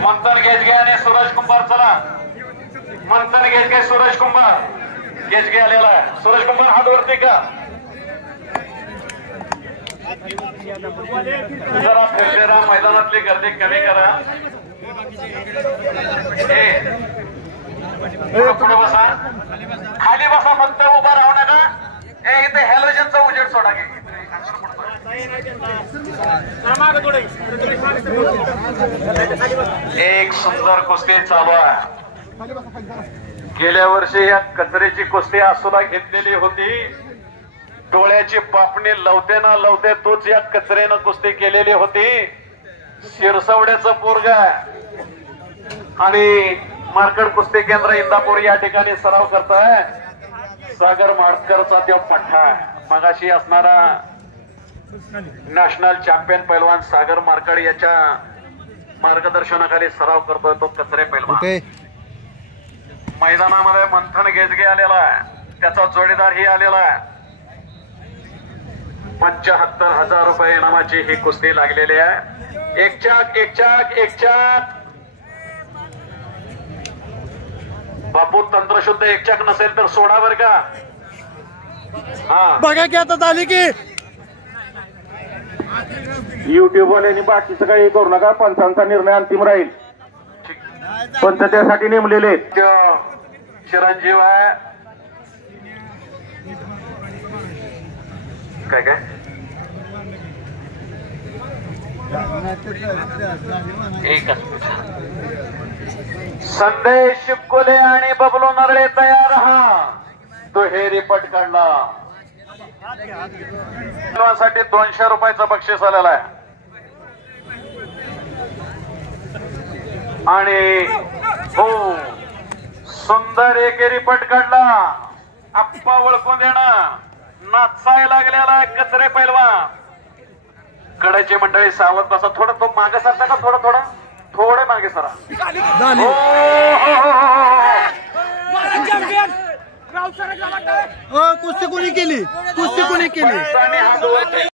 मंथन गेजगे आणि सूरज कुंभार. चला मंथन गेजगे सूरज कुंभार. गेजगे आलेला आहे. सूरज कुंभार हात वरती का जरा फिरतेरा मैदानातली गर्दी कमी करा. पुढे बसा खाली बसा फक्त उभा राहू नका. इथे हॅलोजनचा उजेड सोडा. एक सुंदर कुस्ती चालू आहे. गेल्या वर्षी या कचऱ्याची कुस्ती आसुला घेतलेली होती. डोळ्याची पापणी लवते ना लवते तोच या कचऱ्यानं कुस्ती केलेली होती. शिरसवड्याचं पोरगा आणि मार्कड कुस्ती केंद्र इंदापूर या ठिकाणी सराव करताय. सागर माडकरचा तो पठ्ठा मगाशी असणारा नॅशनल चॅम्पियन पैलवान सागर मार्कड याच्या मार्गदर्शनाखाली सराव करतोय तो कचरे पैलवान. मैदानामध्ये मंथन गेजगे आलेला आहे. त्याचा जोडीदार ही आलेला आहे. 75,000 रुपये इनामाची ही कुस्ती लागलेली आहे. एक चाक बापू तंत्रशुद्ध एक चाक नसेल तर सोडा बर का. हा बघा की आता झाली की युट्यूब वाल्यांनी बाकीचं काही करू नका. पंचांचा निर्णय अंतिम राहील. पंच त्यासाठी नेमलेले चिरंजीव आहे. काय काय संदेश शिपकोले आणि बबलू नरळे तयार. हा तो हेरी पट काढला. साठी 200 रुपयाचं बक्षीस आलेला आहे. आणि हो सुंदर एकेरी पट काढला. आप्पा ओळखून देणं नाचाय लागलेला आहे कचरे पैलवान. कडाची मंडळी सावध बसा. थोडं तो मागे सरता का थोडं मागे सरा. कुस्ती कोणी केली.